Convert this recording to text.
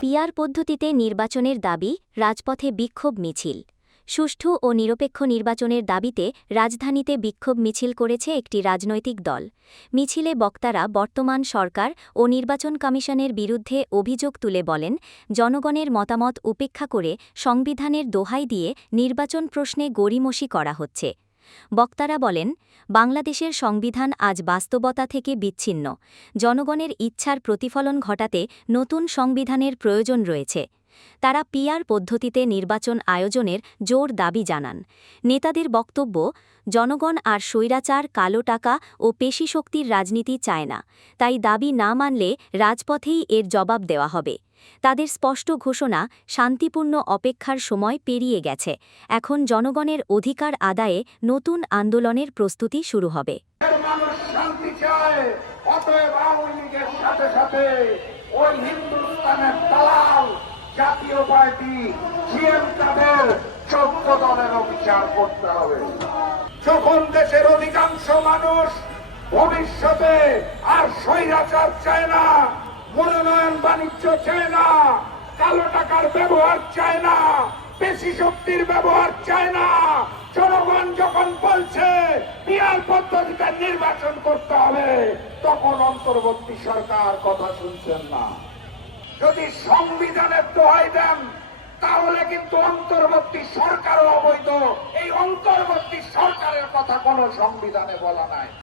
Peer পদ্ধতিতে নির্বাচনের দাবি রাজপথে বিক্ষোভ মিছিল। সুষ্ঠু ও নিরপেক্ষ নির্বাচনের দাবিতে রাজধানীতে বিক্ষোভ মিছিল করেছে একটি রাজনৈতিক দল। মিছিলে বক্তারা বর্তমান সরকার ও নির্বাচন কমিশনের বিরুদ্ধে অভিযোগ তুলে বলেন, জনগণের মতামত উপেক্ষা করে সংবিধানের দোহাই দিয়ে নির্বাচন প্রশ্নে গড়িমসি করা হচ্ছে। বক্তারা বলেন, বাংলাদেশের সংবিধান আজ বাস্তবতা থেকে বিচ্ছিন্ন। জনগণের ইচ্ছার প্রতিফলন ঘটাতে নতুন সংবিধানের প্রয়োজন রয়েছে। তারা পিআর পদ্ধতিতে নির্বাচন আয়োজনের জোর দাবি জানান। নেতাদের বক্তব্য, জনগণ আর স্বৈরাচার কালো টাকা ও পেশিশক্তির রাজনীতি চায় না, তাই দাবি না মানলে রাজপথেই এর জবাব দেওয়া হবে। তাদের স্পষ্ট ঘোষণা, শান্তিপূর্ণ অপেক্ষার সময় পেরিয়ে গেছে, এখন জনগণের অধিকার আদায়ে নতুন আন্দোলনের প্রস্তুতি শুরু হবে। সাথে সাথে ওই পার্টি সিএম তাদের চোদ্দ দলেরও বিচার করতে হবে। যখন দেশের অধিকাংশ মানুষ ভবিষ্যতে আর স্বৈরাচার চায় না, মনোনয়ন বাণিজ্য চায় না, কালো টাকার ব্যবহার চায় না পেশি শক্তির ব্যবহার চায় না, জনগণ যখন বলছে পিয়ার পদ্ধতিতে নির্বাচন করতে হবে, তখন অন্তর্বর্তী সরকার কথা শুনছেন না। যদি সংবিধানের দোহাই দেন তাহলে কিন্তু অন্তর্বর্তী সরকারও অবৈধ। এই অন্তর্বর্তী সরকারের কথা কোনো সংবিধানে বলা নাই।